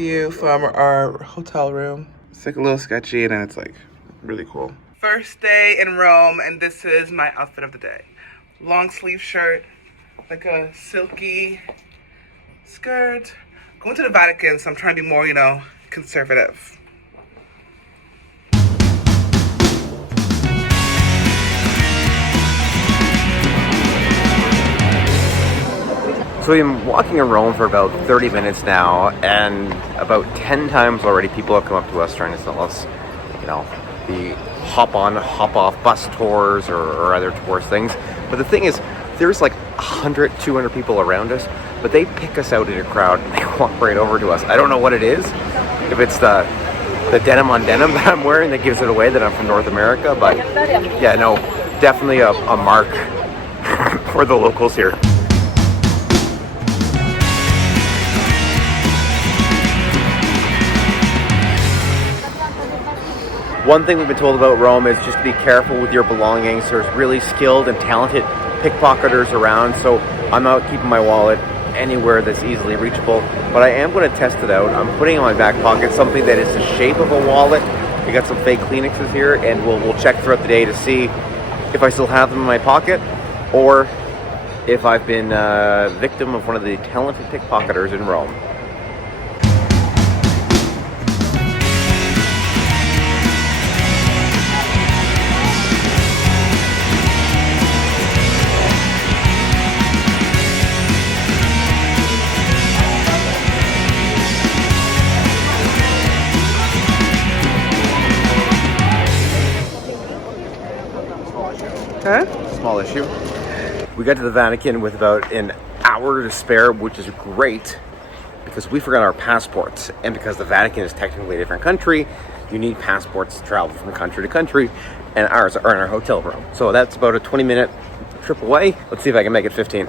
view from our hotel room. It's like a little sketchy and then it's like really cool. First day in Rome, and this is my outfit of the day. Long sleeve shirt, like a silky skirt. Going to the Vatican, so I'm trying to be more, conservative. So we've been walking in Rome for about 30 minutes now, and about 10 times already people have come up to us trying to sell us, the hop on, hop off bus tours or other tourist things. But the thing is, there's like 100, 200 people around us, but they pick us out in a crowd and they walk right over to us. I don't know what it is. If it's the denim on denim that I'm wearing that gives it away that I'm from North America, but yeah, no, definitely a mark for the locals here. One thing we've been told about Rome is just to be careful with your belongings. There's really skilled and talented pickpocketers around, so I'm not keeping my wallet anywhere that's easily reachable, but I am going to test it out. I'm putting in my back pocket something that is the shape of a wallet. We got some fake Kleenexes here, and we'll check throughout the day to see if I still have them in my pocket or if I've been a victim of one of the talented pickpocketers in Rome. Huh? Small issue. We got to the Vatican with about an hour to spare, which is great because we forgot our passports, and because the Vatican is technically a different country, you need passports to travel from country to country, and ours are in our hotel room. So that's about a 20-minute trip away. Let's see if I can make it 15.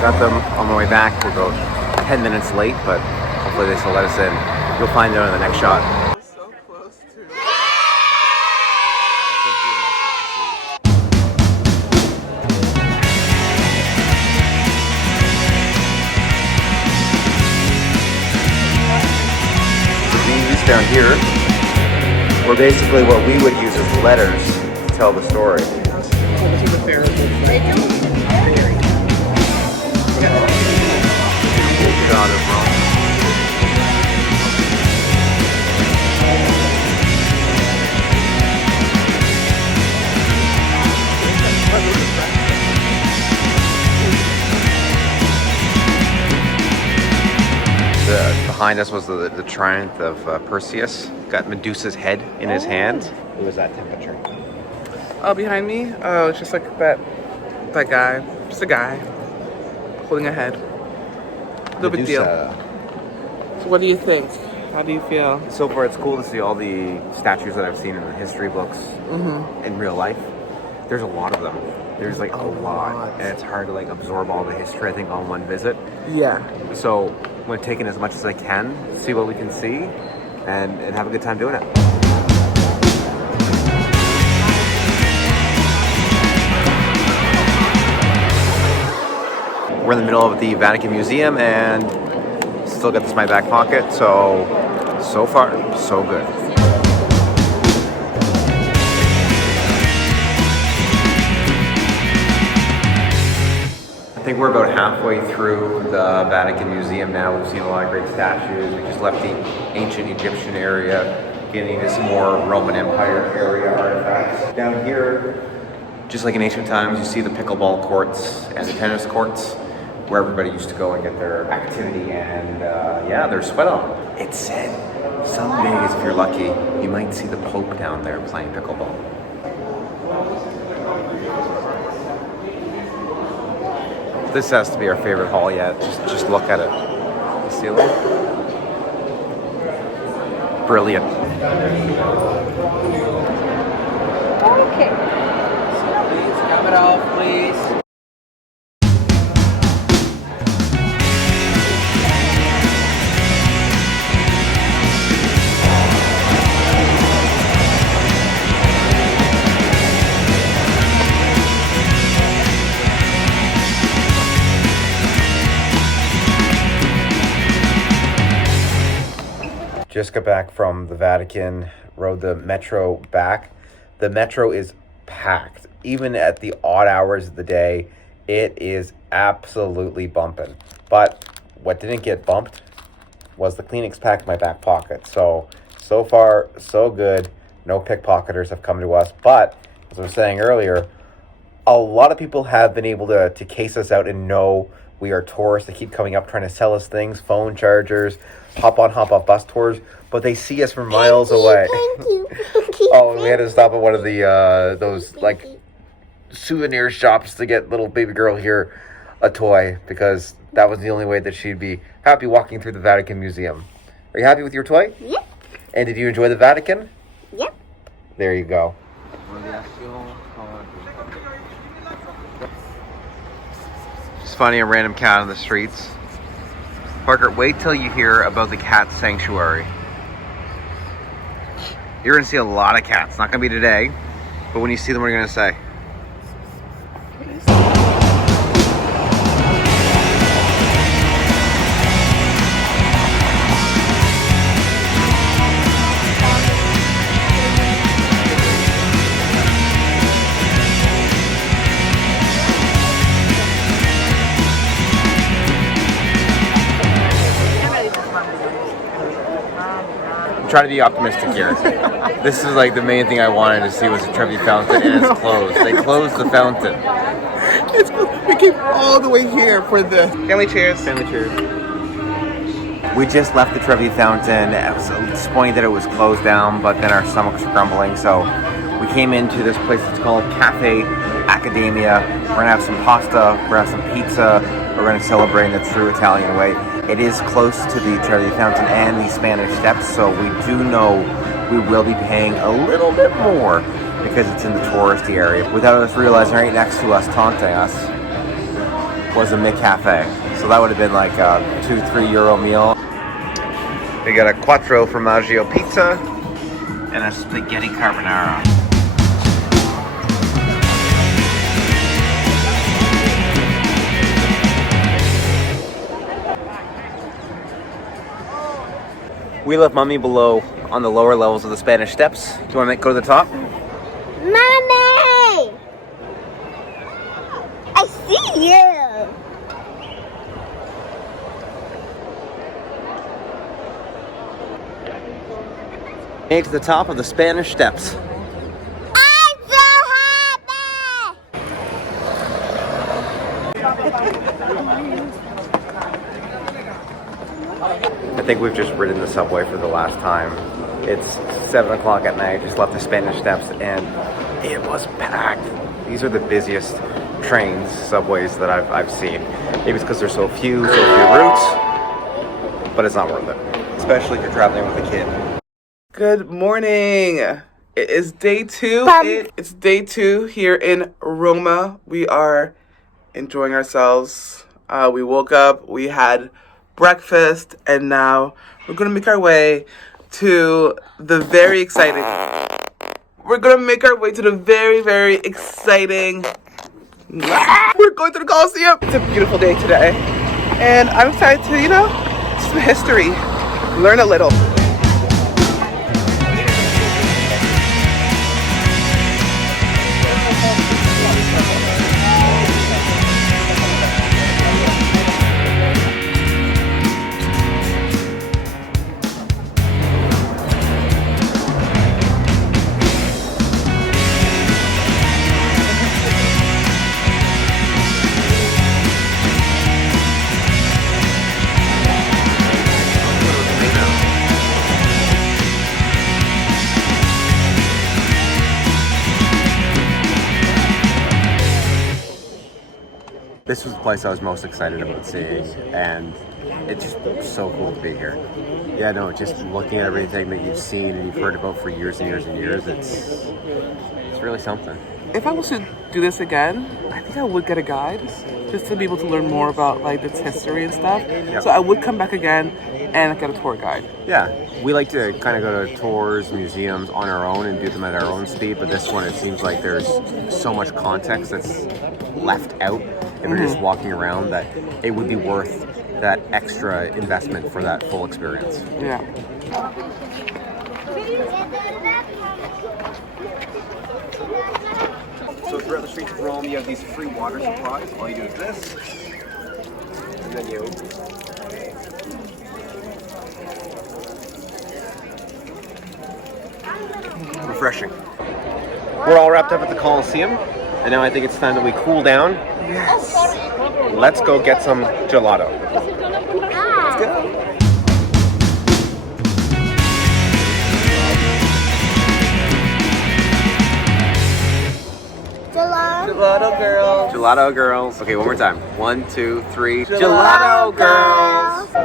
Got them on my way back. We're about 10 minutes late, but hopefully they still let us in. You'll find out in the next shot. So close to. These down here were basically what we would use as letters to tell the story. Behind us was the triumph of Perseus. Got Medusa's head in his hand. It was that temperature. Oh, behind me? Oh, it's just like that guy. Just a guy holding a head. No big deal. So what do you think? How do you feel? So far, it's cool to see all the statues that I've seen in the history books in real life. There's a lot of them. There's like a lot, and it's hard to like absorb all the history, I think, on one visit. Yeah. So I'm going to take in as much as I can, see what we can see, and have a good time doing it. We're in the middle of the Vatican Museum, and still got this in my back pocket, so far, so good. I think we're about halfway through the Vatican Museum now. We've seen a lot of great statues. We just left the ancient Egyptian area, getting into some more Roman Empire area artifacts. Down here, just like in ancient times, you see the pickleball courts and the tennis courts where everybody used to go and get their activity and their sweat on. It said some days, if you're lucky, you might see the Pope down there playing pickleball. This has to be our favorite hall yet. Just look at it. The ceiling. Brilliant. Okay. Please come it off, please. Just got back from the Vatican, rode the metro back. The metro is packed. Even at the odd hours of the day, it is absolutely bumping. But what didn't get bumped was the Kleenex pack in my back pocket. So far, so good. No pickpocketers have come to us. But, as I was saying earlier, a lot of people have been able to case us out and know we are tourists. They keep coming up trying to sell us things, phone chargers, hop on, hop off bus tours, but they see us from miles away. Thank you. Oh, we had to stop at one of the those like souvenir shops to get little baby girl here a toy, because that was the only way that she'd be happy walking through the Vatican Museum. Are you happy with your toy? Yep. And did you enjoy the Vatican? Yep. There you go. Just finding a random cat on the streets. Parker, wait till you hear about the cat sanctuary. You're going to see a lot of cats. Not going to be today, but when you see them, what are you going to say? Try to be optimistic here. This is like the main thing I wanted to see was the Trevi fountain, and it's closed. They closed the fountain. It's cool. We came all the way here for the family cheers. Family cheers. We just left the Trevi fountain. I was disappointed that it was closed down, but then our stomachs were grumbling, so we came into this place that's called Cafe Academia. We're gonna have some pasta, we're gonna have some pizza, we're gonna celebrate in the true Italian way. It is close to the Trevi fountain and the Spanish Steps, so we do know we will be paying a little bit more because it's in the touristy area. Without us realizing, right next to us, taunting us, was a McCafe. So that would have been like a €2-3 meal. We got a Quattro Formaggio pizza and a spaghetti carbonara. We left Mommy below on the lower levels of the Spanish Steps. Do you want to go to the top? Mommy! I see you! Made to the top of the Spanish Steps. I'm so happy! I think we've just ridden the subway for the last time. It's 7 o'clock at night, just left the Spanish Steps, and it was packed. These are the busiest trains, subways that I've seen. Maybe it's because there's so few routes, but it's not worth it. Especially if you're traveling with a kid. Good morning. It is day 2. It's day 2 here in Roma. We are enjoying ourselves. We woke up, we had breakfast, and now we're gonna make our way to the very exciting. We're very exciting. We're going to the Colosseum. It's a beautiful day today, and I'm excited to, some history, learn a little. This was the place I was most excited about seeing, and it's just so cool to be here. Yeah, no, just looking at everything that you've seen and you've heard about for years and years and years, it's really something. If I was to do this again, I think I would get a guide just to be able to learn more about like its history and stuff. Yep. So I would come back again and get a tour guide. Yeah, we like to kind of go to tours, museums on our own and do them at our own speed, but this one, it seems like there's so much context that's left out if you're just walking around that it would be worth that extra investment for that full experience. Yeah. So throughout the streets of Rome, you have these free water supplies. All you do is this, and then you refreshing. We're all wrapped up at the Colosseum, and now I think it's time that we cool down. Yes. Let's go get some gelato. Let's go. Gelato girls. Gelato girls. Okay, one more time. 1, 2, 3. Gelato girls. Okay,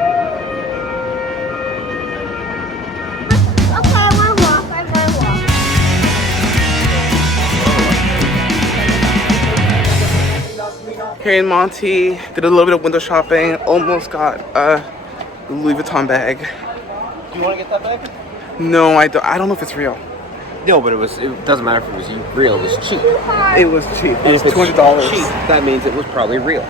I want to walk. I'm going to walk. Here in Monty, did a little bit of window shopping. Almost got a Louis Vuitton bag. Do you want to get that bag? No, I don't. I don't know if it's real. No, but it doesn't matter if it was real. It was cheap. It was cheap. It was If it's $200. cheap, that means it was probably real.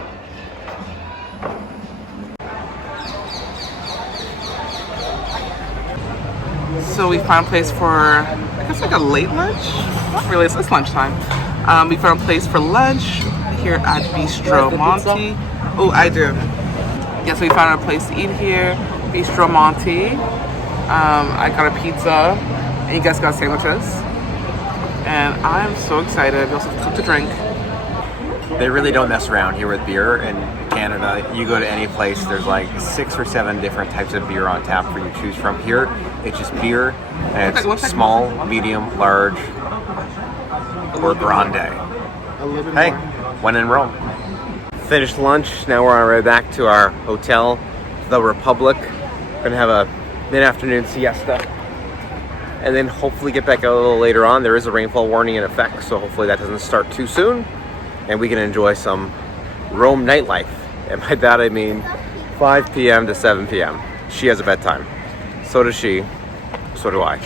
So we found a place for, I guess like a late lunch? Not really, it's lunchtime. We found a place for lunch here at Bistro Monty. Oh, I do. Yes, we found a place to eat here, Bistro Monty. I got a pizza, and you guys got sandwiches. And I'm so excited. We also cooked a drink. They really don't mess around here with beer in Canada. You go to any place, there's like 6 or 7 different types of beer on tap for you to choose from. Here, it's just beer, and it's small, medium, large, or grande. A little bit Hey, more. when in Rome. Finished lunch, now we're on our way back to our hotel, the Republic. We're gonna have a mid-afternoon siesta, and then hopefully get back out a little later on. There is a rainfall warning in effect, so hopefully that doesn't start too soon, and we can enjoy some Rome nightlife. And by that I mean 5 p.m. to 7 p.m. She has a bedtime. So does she. So do I.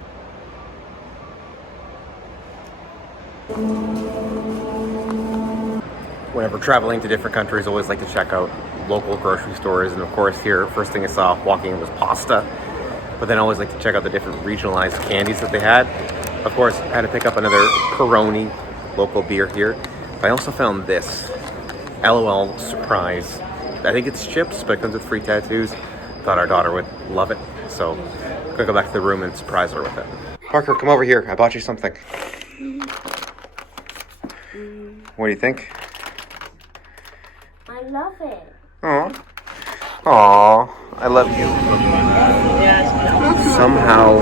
Whenever traveling to different countries, I always like to check out local grocery stores. And of course here, first thing I saw walking in was pasta. But then I always like to check out the different regionalized candies that they had. Of course, I had to pick up another Peroni local beer here. But I also found this. LOL surprise. I think it's chips, but it comes with free tattoos. Thought our daughter would love it. So I'm gonna go back to the room and surprise her with it. Parker, come over here. I bought you something. What do you think? I love it. Aw. Aw, I love you. Somehow,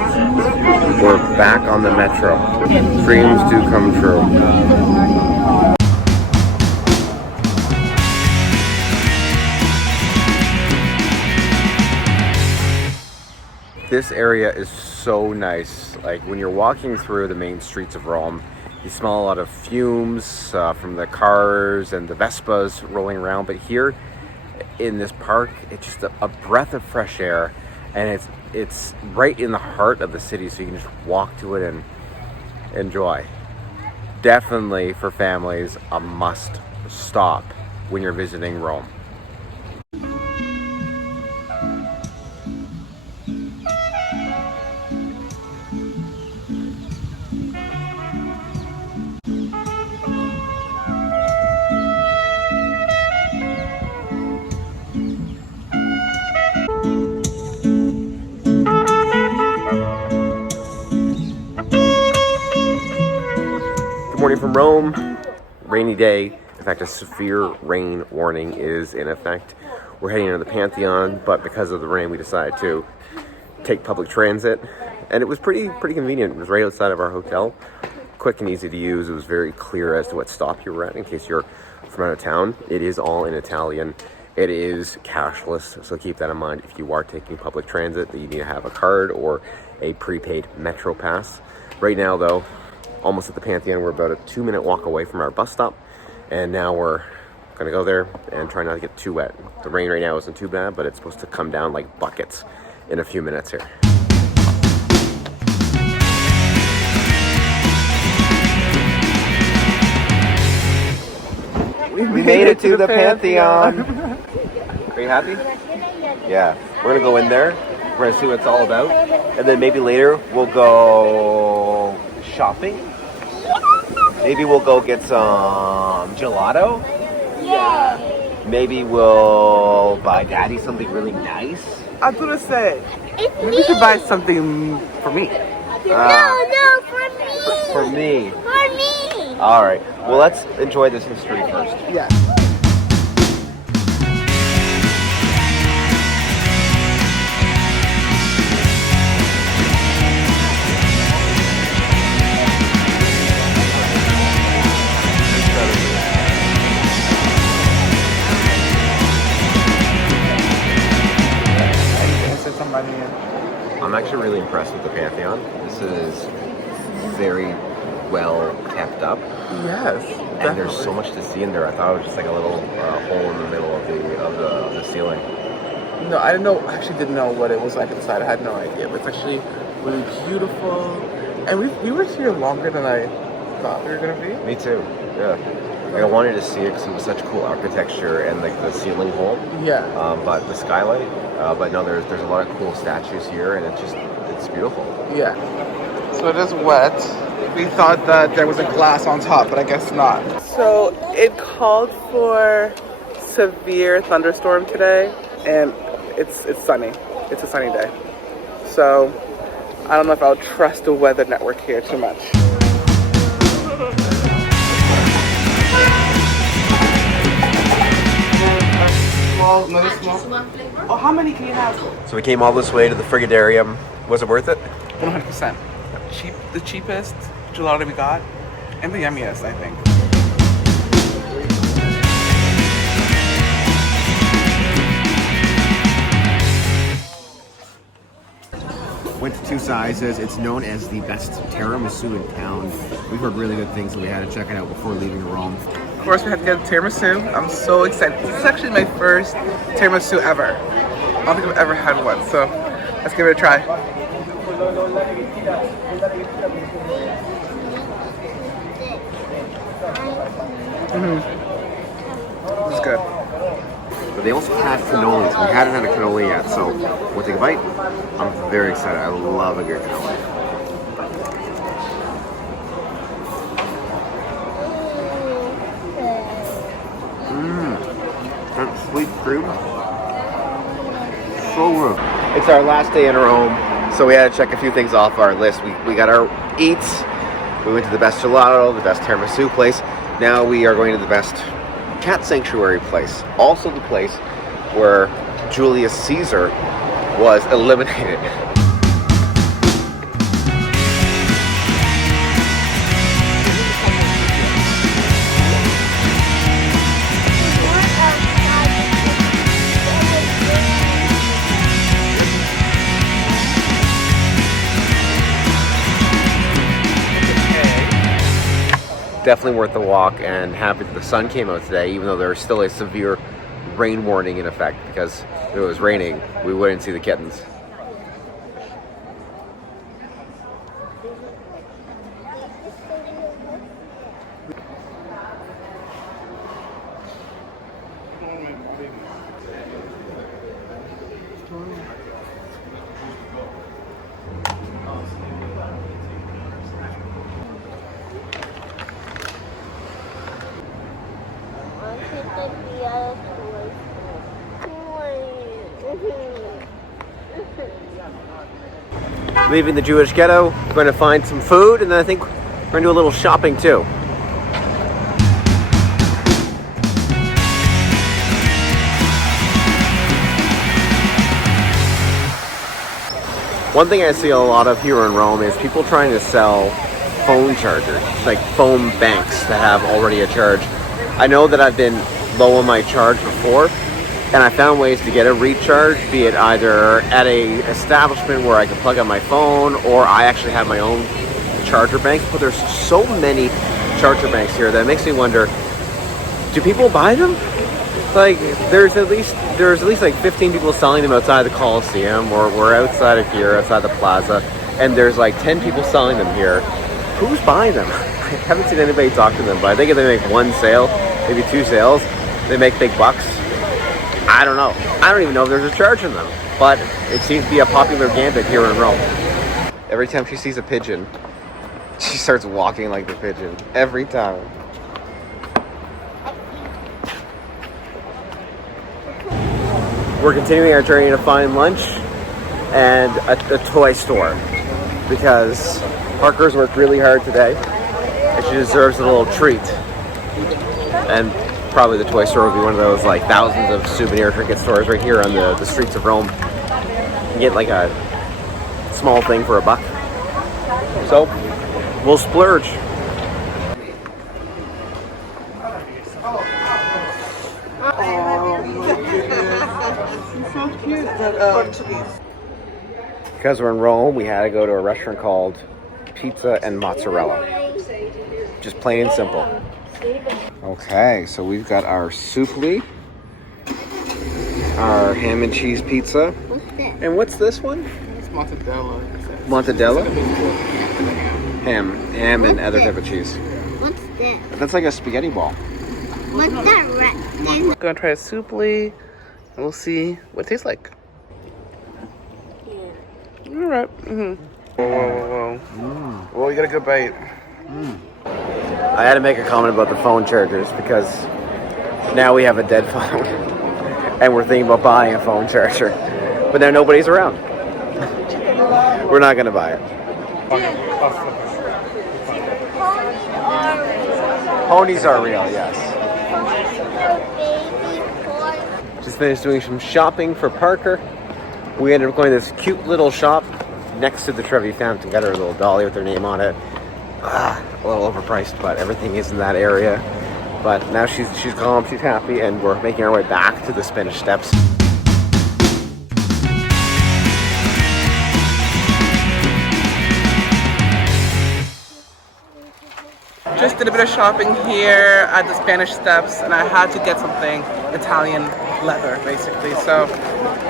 we're back on the metro. Dreams do come true. This area is so nice. Like when you're walking through the main streets of Rome, you smell a lot of fumes from the cars and the Vespas rolling around. But here in this park, it's just a breath of fresh air, and it's right in the heart of the city, so you can just walk to it and enjoy. Definitely for families, a must stop when you're visiting Rome. Morning from Rome. Rainy day. In fact, a severe rain warning is in effect. We're heading into the Pantheon, but because of the rain, we decided to take public transit, and it was pretty convenient. It was right outside of our hotel, quick and easy to use. It was very clear as to what stop you were at in case you're from out of town. It is all in Italian. It is cashless, so keep that in mind if you are taking public transit, that you need to have a card or a prepaid Metro pass. Right now, though, almost at the Pantheon, we're about a 2-minute walk away from our bus stop, and now we're gonna go there and try not to get too wet. The rain right now isn't too bad, but it's supposed to come down like buckets in a few minutes here. We made it to the Pantheon. Are you happy? Yeah. We're gonna go in there. We're gonna see what it's all about, and then maybe later we'll go shopping. Maybe we'll go get some gelato. Yay! Maybe we'll buy Daddy something really nice. I was gonna say, It's maybe we should buy something for me. No, for me. For me. For me. All right. Well, let's enjoy this history first. Yeah. I'm actually really impressed with the Pantheon. This is very well kept up. Yes. And there's so much to see in there. I thought it was just like a little hole in the middle of the ceiling. No, I actually didn't know what it was like inside. I had no idea. But it's actually really beautiful. And we were here longer than I thought we were going to be. Me too. Yeah. Like, I wanted to see it because it was such cool architecture and like the ceiling hole. Yeah. But the skylight. But no, there's a lot of cool statues here, and it's beautiful. Yeah. So it is wet. We thought that there was a glass on top, but I guess not. So it called for severe thunderstorm today, and it's sunny. It's a sunny day. So I don't know if I'll trust the weather network here too much. Another small. Oh, how many can you have? So we came all this way to the Frigidarium. Was it worth it? 100%. The cheapest gelato we got, and the yummiest, I think. Went to two sizes. It's known as the best tiramisu in town. We've heard really good things, so we had to check it out before leaving Rome. Of course, we had to get tiramisu. I'm so excited. This is actually my first tiramisu ever. I don't think I've ever had one, so let's give it a try. This is good. But they also had cannolis. We hadn't had a cannoli yet, so we'll take a bite. I'm very excited. I love a good cannoli. That sweet fruit. So good. It's our last day in Rome, so we had to check a few things off our list. We got our eats. We went to the best gelato, the best tiramisu place. Now we are going to the best cat sanctuary place. Also the place where Julius Caesar was eliminated. Definitely worth the walk, and happy that the sun came out today, even though there's still a severe rain warning in effect, because if it was raining, we wouldn't see the kittens. Leaving the Jewish Ghetto, we're going to find some food, and then I think we're going to do a little shopping too. One thing I see a lot of here in Rome is people trying to sell phone chargers, like phone banks that have already a charge. I know that I've been low on my charge before, and I found ways to get a recharge, be it either at a establishment where I can plug on my phone, or I actually have my own charger bank. But there's so many charger banks here that it makes me wonder, do people buy them? Like, there's at least like 15 people selling them outside the Colosseum, or we're outside of here, outside the plaza, and there's like 10 people selling them here. Who's buying them? I haven't seen anybody talk to them, but I think if they make one sale, maybe two sales, they make big bucks. I don't know. I don't even know if there's a charge in them, but it seems to be a popular gambit here in Rome. Every time she sees a pigeon, she starts walking like the pigeon. Every time. We're continuing our journey to find lunch and a toy store because Parker's worked really hard today and she deserves a little treat. And probably the toy store will be one of those like thousands of souvenir trinket stores right here on the streets of Rome. You can get like a small thing for $1. So we'll splurge. So cute. Portuguese. Because we're in Rome, we had to go to a restaurant called Pizza and Mozzarella. Just plain and simple. Okay, so we've got our soupli, our ham and cheese pizza. What's this? And what's this one? It's mortadella. Mortadella? Ham and other type of cheese. What's this? That's like a spaghetti ball. What's that red thing? I'm gonna try a soupli, and we'll see what it tastes like. All right. Whoa. Well, you got a good bite. I had to make a comment about the phone chargers because now we have a dead phone and we're thinking about buying a phone charger, but now nobody's around. We're not going to buy it. Ponies are real, yes. Just finished doing some shopping for Parker. We ended up going to this cute little shop next to the Trevi fountain. Got her a little dolly with her name on it. A little overpriced, but everything is in that area. But now she's calm, she's happy, and we're making our way back to the Spanish Steps. Just did a bit of shopping here at the Spanish Steps, and I had to get something Italian leather, basically. So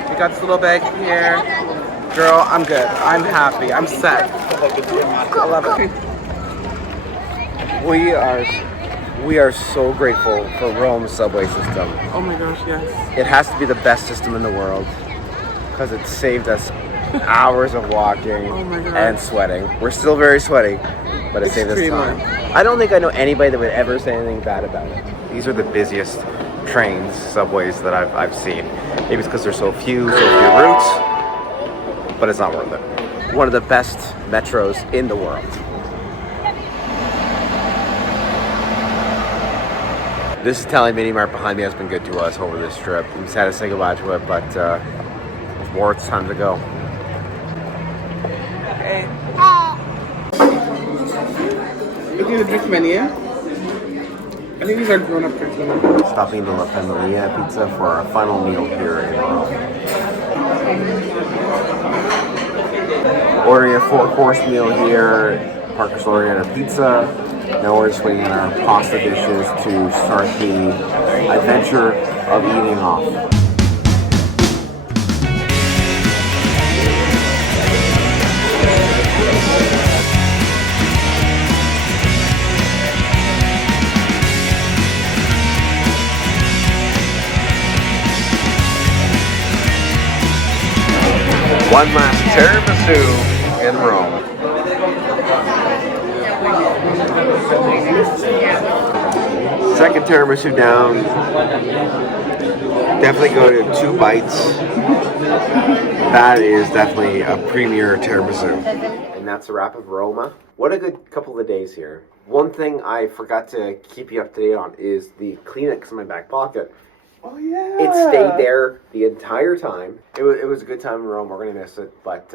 we got this little bag here. Girl, I'm good. I'm happy. I'm set. I love it. We are so grateful for Rome's subway system. Oh my gosh, yes. It has to be the best system in the world because it saved us hours of walking and sweating. We're still very sweaty, but it saved us time. I don't think I know anybody that would ever say anything bad about it. These are the busiest trains, subways that I've seen. Maybe it's because there's so few routes, but it's not worth it. One of the best metros in the world. This Italian mini mart behind me has been good to us over this trip. We just had to say goodbye to it, but with more, it's time to go. Okay. Looking at the drink menu. I think these are grown-up drinks menu. Stopping in the La Famiglia Pizza for our final meal here in Rome. Ordering a 4-course meal here. Parker's ordering a pizza. Now we're just waiting on our pasta dishes to start the adventure of eating off. One last tiramisu in Rome. Second tiramisu down. Definitely go to 2 bites. That is definitely a premier tiramisu. And that's a wrap of Roma. What a good couple of days here. One thing I forgot to keep you up to date on is the Kleenex in my back pocket. Oh yeah. It stayed there the entire time. It was a good time in Rome. We're going to miss it. But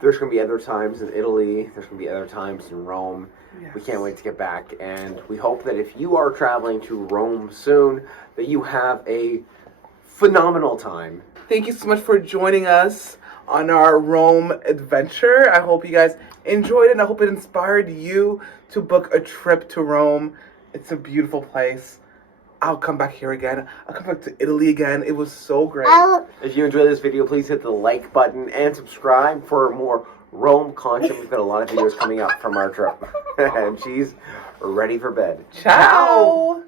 there's going to be other times in Italy. There's going to be other times in Rome. Yes. We can't wait to get back. And we hope that if you are traveling to Rome soon, that you have a phenomenal time. Thank you so much for joining us on our Rome adventure. I hope you guys enjoyed it, and I hope it inspired you to book a trip to Rome. It's a beautiful place. I'll come back here again. I'll come back to Italy again. It was so great. If you enjoyed this video, please hit the like button and subscribe for more Rome content. We've got a lot of videos coming up from our trip. And she's ready for bed. Ciao.